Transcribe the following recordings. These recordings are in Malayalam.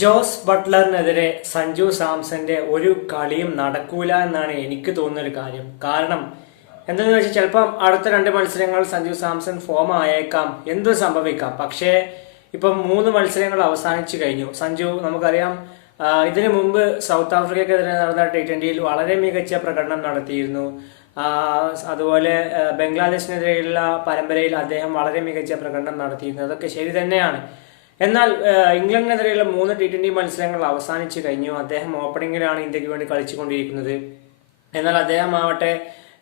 ജോസ് ബട്ട്ലറിനെതിരെ സഞ്ജു സാംസന്റെ ഒരു കളിയും നടക്കൂല എന്നാണ് എനിക്ക് തോന്നുന്ന ഒരു കാര്യം. കാരണം എന്തെന്ന് വെച്ചാൽ ചിലപ്പം അടുത്ത രണ്ട് മത്സരങ്ങൾ സഞ്ജു സാംസൺ ഫോം ആയേക്കാം. എന്തും സംഭവിക്കാം. പക്ഷേ ഇപ്പം മൂന്ന് മത്സരങ്ങൾ അവസാനിച്ചു കഴിഞ്ഞു. സഞ്ജു നമുക്കറിയാം ഇതിനു മുമ്പ് സൗത്ത് ആഫ്രിക്കക്കെതിരെ നടന്ന ടി ട്വന്റിയിൽ വളരെ മികച്ച പ്രകടനം നടത്തിയിരുന്നു. അതുപോലെ ബംഗ്ലാദേശിനെതിരെയുള്ള പരമ്പരയിൽ അദ്ദേഹം വളരെ മികച്ച പ്രകടനം നടത്തിയിരുന്നു. അതൊക്കെ ശരി തന്നെയാണ്. എന്നാൽ ഇംഗ്ലണ്ടിനെതിരെയുള്ള മൂന്ന് ടി ട്വന്റി മത്സരങ്ങൾ അവസാനിച്ചു കഴിഞ്ഞു. അദ്ദേഹം ഓപ്പണിംഗിലാണ് ഇന്ത്യയ്ക്ക് വേണ്ടി കളിച്ചുകൊണ്ടിരിക്കുന്നത്. എന്നാൽ അദ്ദേഹം ആവട്ടെ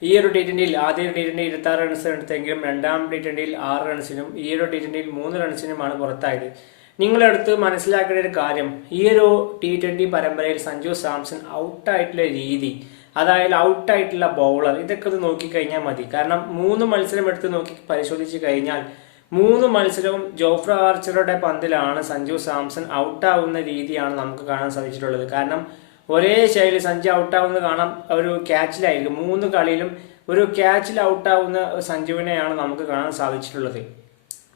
ഈ ഒരു ടി ട്വന്റിയിൽ ആദ്യ ടി ട്വന്റി ഇരുപത്തി ആറ് റൺസ് എടുത്തെങ്കിലും രണ്ടാം ടി ട്വന്റിയിൽ ആറ് റൺസിനും ഈ ഒരു ടി ട്വന്റിയിൽ മൂന്ന് റൺസിനുമാണ് പുറത്തായത്. നിങ്ങളെടുത്ത് മനസ്സിലാക്കേണ്ട ഒരു കാര്യം ഈ ഒരു ടി ട്വന്റി പരമ്പരയിൽ സഞ്ജു സാംസൺ ഔട്ടായിട്ടുള്ള രീതി അതായത് ഔട്ടായിട്ടുള്ള ബൗളർ ഇതൊക്കെ ഒന്ന് നോക്കിക്കഴിഞ്ഞാൽ മതി. കാരണം മൂന്ന് മത്സരം എടുത്ത് നോക്കി പരിശോധിച്ച് കഴിഞ്ഞാൽ മൂന്ന് മത്സരവും ജോഫ്ര ആർച്ചറുടെ പന്തിലാണ് സഞ്ജു സാംസൺ ഔട്ടാവുന്ന രീതിയാണ് നമുക്ക് കാണാൻ സാധിച്ചിട്ടുള്ളത്. കാരണം ഒരേ ശൈലി സഞ്ജു ഔട്ടാവുന്നത് കാണാം ഒരു ക്യാച്ചിലായിരിക്കും. മൂന്ന് കളിയിലും ഒരു ക്യാച്ചിൽ ഔട്ടാവുന്ന സഞ്ജുവിനെയാണ് നമുക്ക് കാണാൻ സാധിച്ചിട്ടുള്ളത്.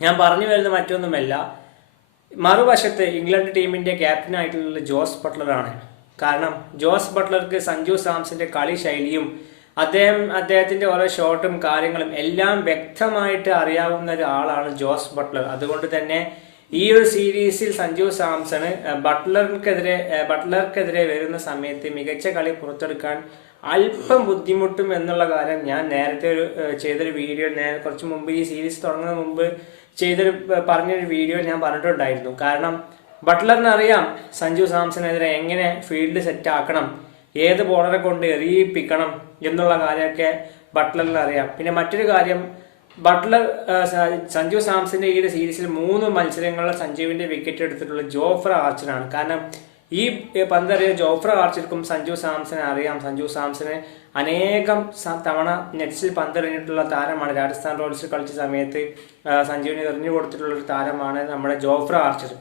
ഞാൻ പറഞ്ഞു വരുന്ന മറ്റൊന്നുമല്ല. മറുവശത്ത് ഇംഗ്ലണ്ട് ടീമിന്റെ ക്യാപ്റ്റനായിട്ടുള്ള ജോസ് ബട്ട്ലറാണ്. കാരണം ജോസ് ബട്ട്ലർക്ക് സഞ്ജു സാംസന്റെ കളി ശൈലിയും അദ്ദേഹം അദ്ദേഹത്തിന്റെ ഓരോ ഷോട്ടും കാര്യങ്ങളും എല്ലാം വ്യക്തമായിട്ട് അറിയാവുന്ന ഒരാളാണ് ജോസ് ബട്ട്ലർ. അതുകൊണ്ട് തന്നെ ഈ ഒരു സീരീസിൽ സഞ്ജു സാംസണ് ബട്ട്ലർക്കെതിരെ ബട്ട്ലർക്കെതിരെ വരുന്ന സമയത്ത് മികച്ച കളി പുറത്തെടുക്കാൻ അല്പം ബുദ്ധിമുട്ടും എന്നുള്ള കാര്യം ഞാൻ നേരത്തെ ഒരു ചെയ്തൊരു വീഡിയോ നേരെ കുറച്ച് മുമ്പ് ഈ സീരീസ് തുടങ്ങുന്ന മുമ്പ് ചെയ്തൊരു പറഞ്ഞൊരു വീഡിയോ ഞാൻ പറഞ്ഞിട്ടുണ്ടായിരുന്നു. കാരണം ബട്ട്ലറിനറിയാം സഞ്ജു സാംസണെതിരെ എങ്ങനെ ഫീൽഡ് സെറ്റ് ആക്കണം. ഏത് ബോളറെ കൊണ്ട് എറിയിപ്പിക്കണം എന്നുള്ള കാര്യമൊക്കെ ബട്ട്ലറിന് അറിയാം. പിന്നെ മറ്റൊരു കാര്യം ബട്ട്ലർ സഞ്ജു സാംസന്റെ ഈ സീരീസിൽ മൂന്ന് മത്സരങ്ങളിൽ സഞ്ജുവിന്റെ വിക്കറ്റ് എടുത്തിട്ടുള്ള ജോഫ്ര ആർച്ചറാണ് കാരണം ഈ പന്തറിയ ജോഫ്ര ആർച്ചർക്കും സഞ്ജു സാംസനെ അറിയാം. സഞ്ജു സാംസനെ അനേകം തവണ നെറ്റ്സിൽ പന്തെറിഞ്ഞിട്ടുള്ള താരമാണ്. രാജസ്ഥാൻ റോയൽസിൽ കളിച്ച സമയത്ത് സഞ്ജുവിന് എറിഞ്ഞു കൊടുത്തിട്ടുള്ള ഒരു താരമാണ് നമ്മുടെ ജോഫ്ര ആർച്ചർ.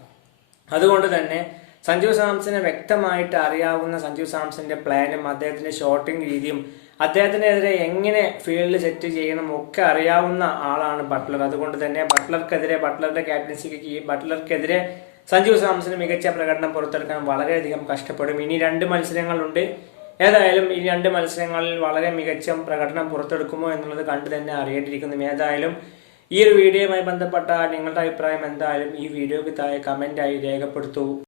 അതുകൊണ്ട് തന്നെ സഞ്ജു സാംസനെ വ്യക്തമായിട്ട് അറിയാവുന്ന സഞ്ജു സാംസന്റെ പ്ലാനും അദ്ദേഹത്തിന്റെ ഷോട്ടിംഗ് രീതിയും അദ്ദേഹത്തിനെതിരെ എങ്ങനെ ഫീൽഡ് സെറ്റ് ചെയ്യണം ഒക്കെ അറിയാവുന്ന ആളാണ് ബട്ട്ലർ. അതുകൊണ്ട് തന്നെ ബട്ട്ലർക്കെതിരെ ബട്ട്ലറുടെ ക്യാപ്റ്റൻസിക്ക് ബട്ട്ലർക്കെതിരെ സഞ്ജു സാംസന് മികച്ച പ്രകടനം പുറത്തെടുക്കാൻ വളരെയധികം കഷ്ടപ്പെടും. ഇനി രണ്ട് മത്സരങ്ങളുണ്ട്. ഏതായാലും ഈ രണ്ട് മത്സരങ്ങളിൽ വളരെ മികച്ച പ്രകടനം പുറത്തെടുക്കുമോ എന്നുള്ളത് കണ്ടു തന്നെ അറിയേണ്ടിയിരിക്കുന്നു. ഏതായാലും ഈ ഒരു വീഡിയോയുമായി ബന്ധപ്പെട്ട നിങ്ങളുടെ അഭിപ്രായം എന്തായാലും ഈ വീഡിയോയ്ക്ക് താഴെ കമന്റായി രേഖപ്പെടുത്തൂ.